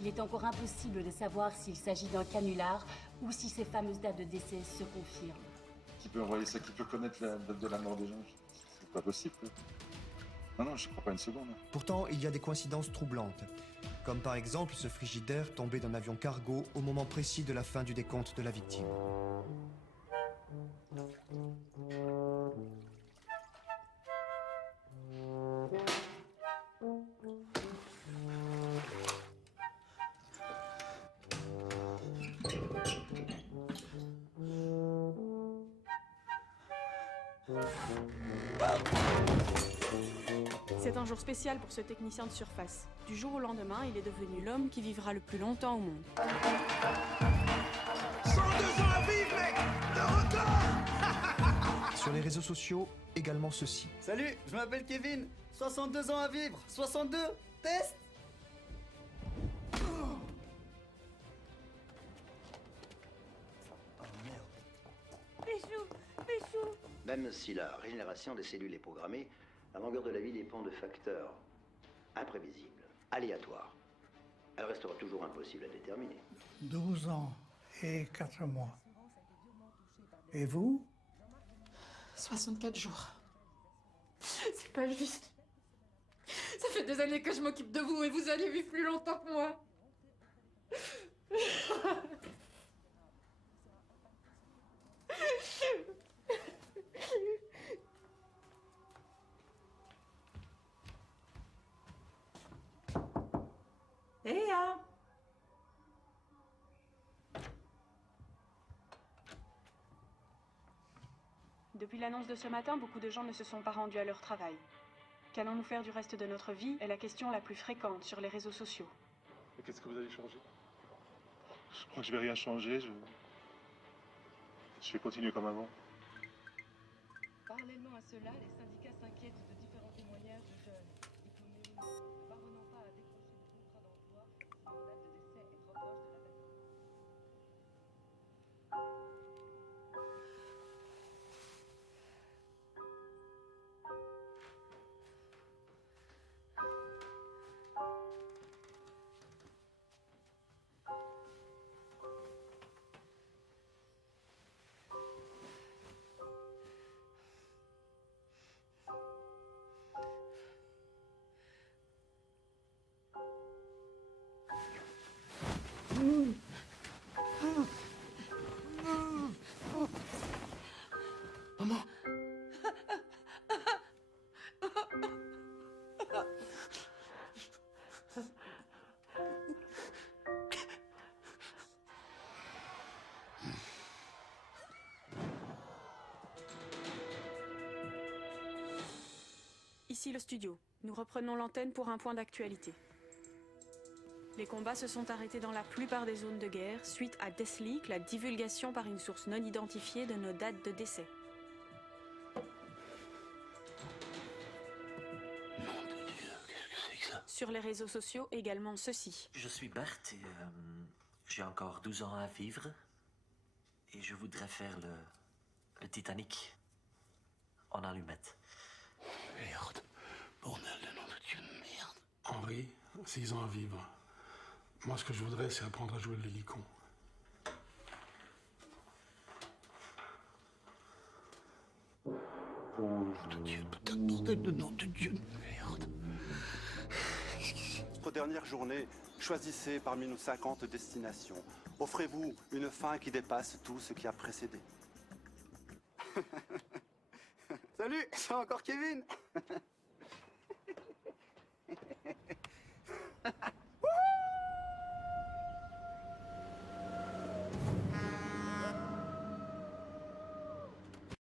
Il est encore impossible de savoir s'il s'agit d'un canular ou si ces fameuses dates de décès se confirment. Qui peut envoyer ça? Qui peut connaître la date de la mort des gens? C'est pas possible. Non, je crois pas une seconde. Pourtant, il y a des coïncidences troublantes. Comme par exemple ce frigidaire tombé d'un avion cargo au moment précis de la fin du décompte de la victime. C'est un jour spécial pour ce technicien de surface. Du jour au lendemain, il est devenu l'homme qui vivra le plus longtemps au monde. 102 ans à vivre, mec! Le record! Sur les réseaux sociaux, également ceci. Salut, je m'appelle Kevin, 62 ans à vivre, 62, test! Oh merde. Péchou! Même si la régénération des cellules est programmée, la longueur de la vie dépend de facteurs imprévisibles, aléatoires. Elle restera toujours impossible à déterminer. 12 ans et 4 mois. Et vous? 64 jours. C'est pas juste. Ça fait des années que je m'occupe de vous et vous allez vivre plus longtemps que moi. Léa! Depuis l'annonce de ce matin, beaucoup de gens ne se sont pas rendus à leur travail. Qu'allons-nous faire du reste de notre vie est la question la plus fréquente sur les réseaux sociaux. Et qu'est-ce que vous allez changer? Je crois que je vais rien changer. Je vais continuer comme avant. Parallèlement à cela, les syndicats s'inquiètent de différents témoignages de jeunes, diplômés ou non, ne parvenant pas à décrocher de contrat d'emploi si leur date de décès est trop proche de la date de mort. Maman! Ici le studio. Nous reprenons l'antenne pour un point d'actualité. Les combats se sont arrêtés dans la plupart des zones de guerre suite à Deathleak, la divulgation par une source non identifiée de nos dates de décès. Nom de Dieu, qu'est-ce que c'est que ça? Sur les réseaux sociaux, également ceci. Je suis Bart et j'ai encore 12 ans à vivre. Et je voudrais faire le Titanic en allumette. Merde. Bordel de nom de Dieu, merde. Henri, 6 ans à vivre. Moi, ce que je voudrais, c'est apprendre à jouer de l'hélicon. Nom de Dieu, putain de bordel de nom de Dieu, merde. Notre dernière journée, choisissez parmi nos 50 destinations. Offrez-vous une fin qui dépasse tout ce qui a précédé. Salut, c'est encore Kevin.